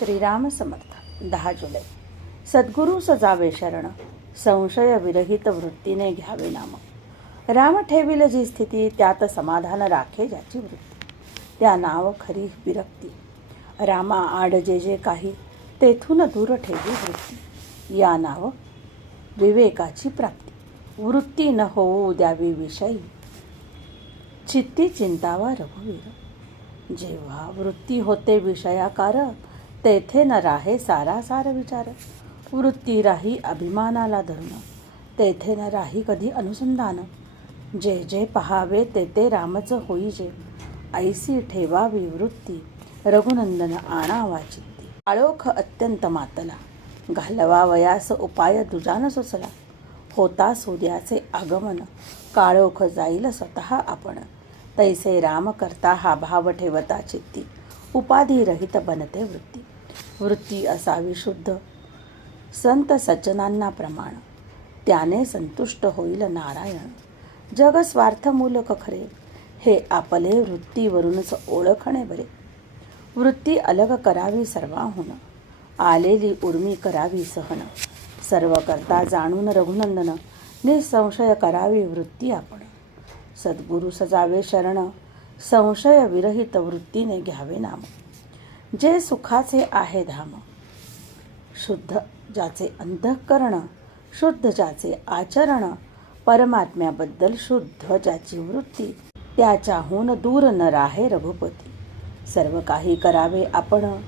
श्रीराम समर्थ दहा जुलै. सद्गुरू सजावे शरण. संशय विरहित वृत्तीने घ्यावे नाम. राम ठेविल जी स्थिती त्यात समाधान राखे ज्याची वृत्ती. त्या नाव खरी विरक्ती. रामा आड जे जे काही तेथून दूर ठेवी वृत्ती. या नाव विवेकाची प्राप्ती. वृत्ती न होऊ द्यावी विषयी. चित्ती चिंतावा रघुवीर. जेव्हा वृत्ती होते विषयाकार तेथे न राहे सारा सार विचार. वृत्ती राही अभिमानाला धरणं. तेथे न राही कधी अनुसंधान. जे जे पहावे ते ते रामचं होई जे ऐसी ठेवावी वृत्ती. रघुनंदन आणावा चित्ती. आळोख अत्यंत मातला. घालवा वयास उपाय दुजान सुचला होता सूर्याचे आगमन. काळोख जाईल स्वतः आपण. तैसे राम करता हा भाव ठेवता चित्ती. उपाधी रहित बनते वृत्ती. वृत्ती असावी शुद्ध. संत सज्जनांना प्रमाण. त्याने संतुष्ट होईल नारायण. जग स्वार्थमूलक खरे. हे आपले वृत्तीवरूनच ओळखणे बरे. वृत्ती अलग करावी सर्वाहून. आलेली उर्मी करावी सहन. सर्व करता जाणून रघुनंदन. निसंशय करावी वृत्ती आपण. सद्गुरु सजावे शरण. संशय विरहित वृत्तीने घ्यावे नाम. जे सुखाचे आहे धाम शुद्ध ज्याचे अंतःकरण शुद्ध ज्याचे आचरण परमात्म्याबद्दल शुद्ध ज्याची वृत्ती त्याच्याहून दूर न राहे रघुपती. सर्व काही करावे आपण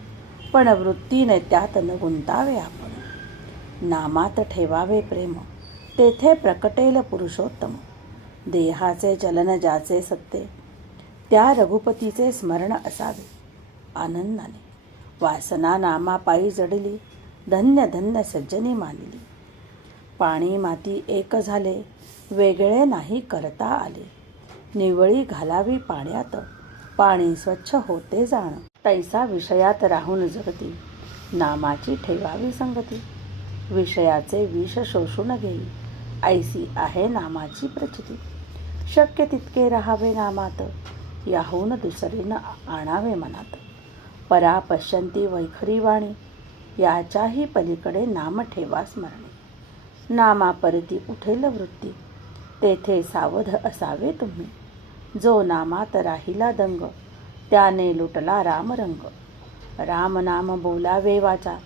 पण वृत्तीने त्यात न गुंतावे आपण. नामात ठेवावे प्रेम तेथे प्रकटेल पुरुषोत्तम. देहाचे चलन ज्याचे सत्ते त्या रघुपतीचे स्मरण असावे. आनंदाने वासना नामापायी जडली धन्य धन्य सज्जनी मानली. पाणी माती एक झाले वेगळे नाही करता आले. निवळी घालावी पाण्यात पाणी स्वच्छ होते जाण. तैसा विषयात राहून जगती नामाची ठेवावी संगती. विषयाचे विष शोषून घेई ऐसी आहे नामाची प्रचिती. शक्य तितके राहावे नामात याहून दुसरीनं आणावे मनात. परा पश्यंती वैखरी वाणी याच्याही पलीकडे नाम ठेवा स्मरणे. नामा परती उठेल वृत्ती तेथे सावध असावे तुम्ही. जो नामात राहिला दंग त्याने लुटला रामरंग. राम नाम बोलावे वाचा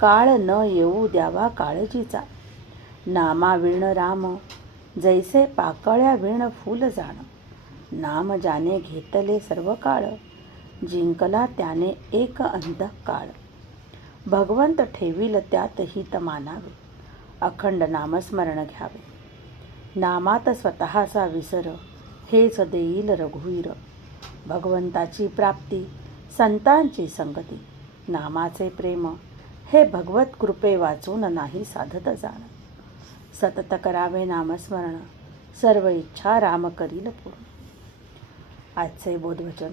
काळ न येऊ द्यावा काळजीचा. नामा विण राम जैसे पाकळ्या विण फूल जाण. नाम जाने घेतले सर्व काळ जिंकला त्याने एक अंधकाळ भगवंत ठेवील त्यात हित मानावे. अखंड नामस्मरण घ्यावे. नामात स्वतःचा विसर हेच देईल रघुवीर. भगवंताची प्राप्ती संतांची संगती नामाचे प्रेम हे भगवत कृपे वाचून नाही साधत जाण. सतत करावे नामस्मरण सर्व इच्छा राम करील पूर्ण. आजचे बोधवचन.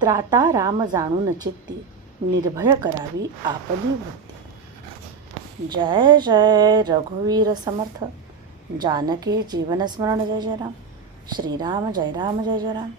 त्राता राम जाणून चित्ती निर्भय करावी आपली वृत्ती. जय जय रघुवीर समर्थ जानकी जीवनस्मरण जय जय राम. श्रीराम जय राम जय जय राम.